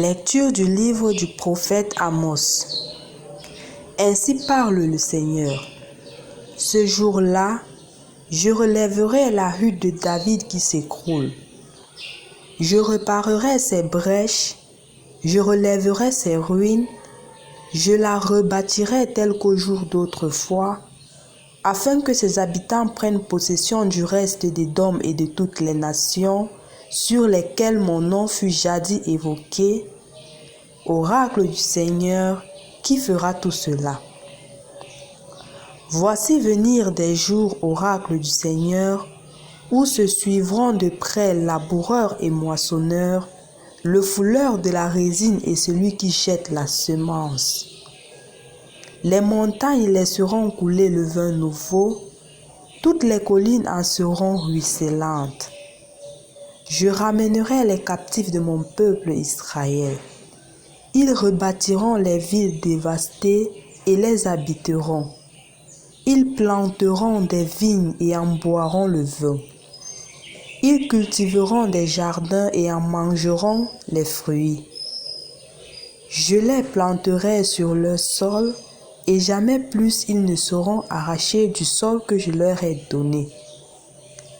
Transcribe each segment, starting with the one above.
Lecture du livre du prophète Amos. Ainsi parle le Seigneur. Ce jour-là, je relèverai la hutte de David qui s'écroule. Je réparerai ses brèches, je relèverai ses ruines, je la rebâtirai telle qu'au jour d'autrefois, afin que ses habitants prennent possession du reste d'Édom et de toutes les nations sur lesquelles mon nom fut jadis évoqué. Oracle du Seigneur, qui fera tout cela? Voici venir des jours, oracle du Seigneur, où se suivront de près laboureur et moissonneur, le fouleur de la résine et celui qui jette la semence. Les montagnes laisseront couler le vin nouveau, toutes les collines en seront ruisselantes. Je ramènerai les captifs de mon peuple Israël. Ils rebâtiront les villes dévastées et les habiteront. Ils planteront des vignes et en boiront le vin. Ils cultiveront des jardins et en mangeront les fruits. Je les planterai sur leur sol et jamais plus ils ne seront arrachés du sol que je leur ai donné.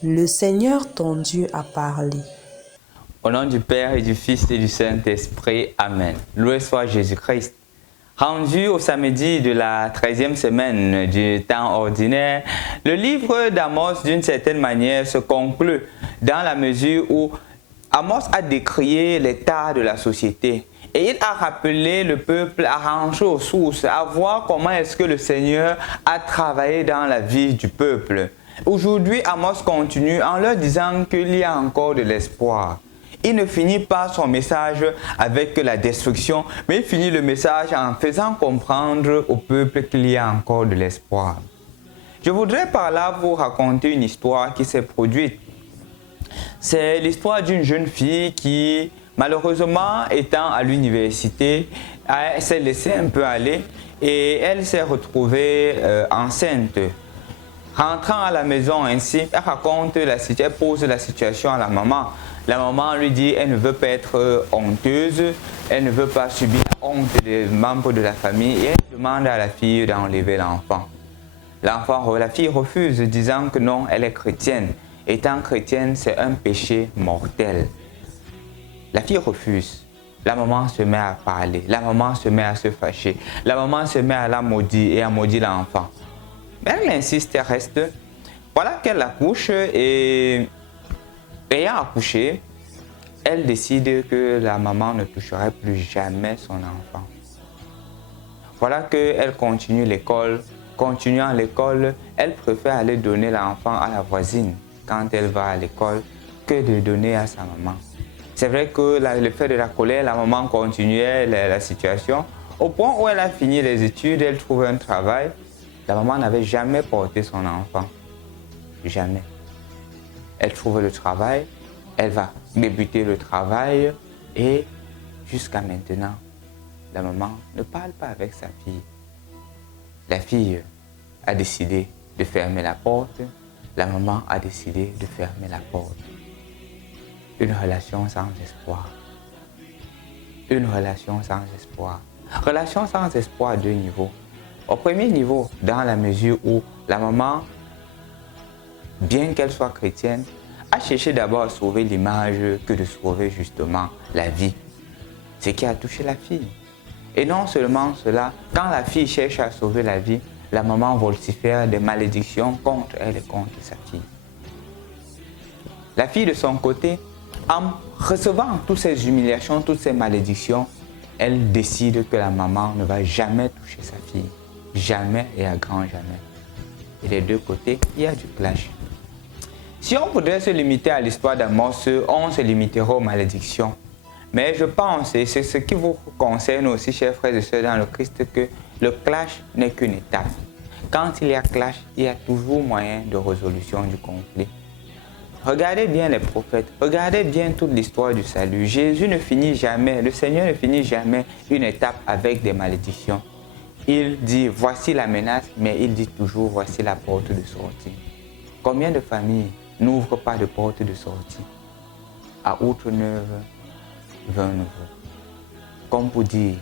Le Seigneur ton Dieu a parlé. Au nom du Père et du Fils et du Saint-Esprit, Amen. Loué soit Jésus-Christ. Rendu au samedi de la 13e semaine du temps ordinaire, le livre d'Amos, d'une certaine manière, se conclut dans la mesure où Amos a décrié l'état de la société. Et il a rappelé le peuple à rentrer aux sources, à voir comment est-ce que le Seigneur a travaillé dans la vie du peuple. Aujourd'hui, Amos continue en leur disant qu'il y a encore de l'espoir. Il ne finit pas son message avec la destruction, mais il finit le message en faisant comprendre au peuple qu'il y a encore de l'espoir. Je voudrais par là vous raconter une histoire qui s'est produite. C'est l'histoire d'une jeune fille qui, malheureusement, étant à l'université, s'est laissée un peu aller et elle s'est retrouvée enceinte. Rentrant à la maison ainsi, elle pose la situation à la maman. La maman lui dit qu'elle ne veut pas être honteuse, elle ne veut pas subir la honte des membres de la famille et elle demande à la fille d'enlever l'enfant. La fille refuse, disant que non, elle est chrétienne. Étant chrétienne, c'est un péché mortel. La fille refuse. La maman se met à parler, la maman se met à se fâcher, la maman se met à la maudire et à maudire l'enfant. Mais elle insiste et reste. Voilà qu'elle accouche et ayant accouché, elle décide que la maman ne toucherait plus jamais son enfant. Voilà qu'elle continue l'école. Continuant l'école, elle préfère aller donner l'enfant à la voisine quand elle va à l'école que de donner à sa maman. C'est vrai que le fait de la colère, la maman continuait la situation. Au point où elle a fini les études, elle trouve un travail. La maman n'avait jamais porté son enfant. Jamais. Elle trouve le travail, elle va débuter le travail et jusqu'à maintenant, la maman ne parle pas avec sa fille. La fille a décidé de fermer la porte, la maman a décidé de fermer la porte. Une relation sans espoir. Une relation sans espoir. Relation sans espoir à deux niveaux. Au premier niveau, dans la mesure où la maman, bien qu'elle soit chrétienne, a cherché d'abord à sauver l'image que de sauver justement la vie. Ce qui a touché la fille. Et non seulement cela, quand la fille cherche à sauver la vie, la maman vocifère des malédictions contre elle et contre sa fille. La fille de son côté, en recevant toutes ces humiliations, toutes ces malédictions, elle décide que la maman ne va jamais toucher sa fille. Jamais et à grand jamais. Et des deux côtés, il y a du clash. Si on voudrait se limiter à l'histoire d'Amos, on se limiterait aux malédictions. Mais je pense, et c'est ce qui vous concerne aussi, chers frères et sœurs dans le Christ, que le clash n'est qu'une étape. Quand il y a clash, il y a toujours moyen de résolution du conflit. Regardez bien les prophètes, regardez bien toute l'histoire du salut. Jésus ne finit jamais, le Seigneur ne finit jamais une étape avec des malédictions. Il dit, voici la menace, mais il dit toujours, voici la porte de sortie. Combien de familles n'ouvrent pas de porte de sortie? À Outre-Neuve, vin nouveau. comme pour dire,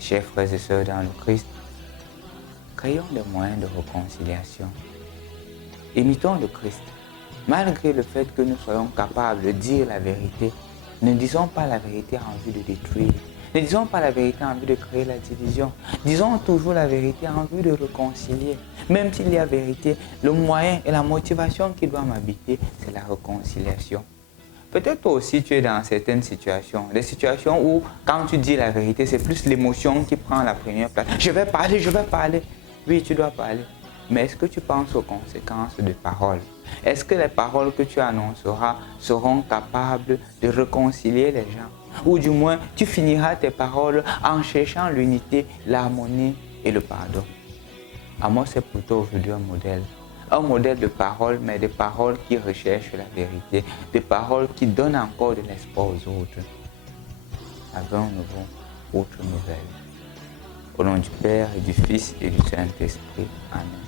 chers frères et sœurs dans le Christ, créons des moyens de réconciliation. Imitons le Christ. Malgré le fait que nous soyons capables de dire la vérité, ne disons pas la vérité en vue de détruire. Ne disons pas la vérité en vue de créer la division. Disons toujours la vérité en vue de réconcilier. Même s'il y a vérité, le moyen et la motivation qui doivent m'habiter, c'est la réconciliation. Peut-être toi aussi tu es dans certaines situations, des situations où quand tu dis la vérité, c'est plus l'émotion qui prend la première place. Je vais parler, je vais parler. Oui, tu dois parler. Mais est-ce que tu penses aux conséquences des paroles? Est-ce que les paroles que tu annonceras seront capables de réconcilier les gens? Ou du moins, tu finiras tes paroles en cherchant l'unité, l'harmonie et le pardon. Amos est plutôt aujourd'hui un modèle. Un modèle de paroles, mais des paroles qui recherchent la vérité, des paroles qui donnent encore de l'espoir aux autres. Avec un nouveau, autre nouvelle. Au nom du Père et du Fils et du Saint-Esprit. Amen.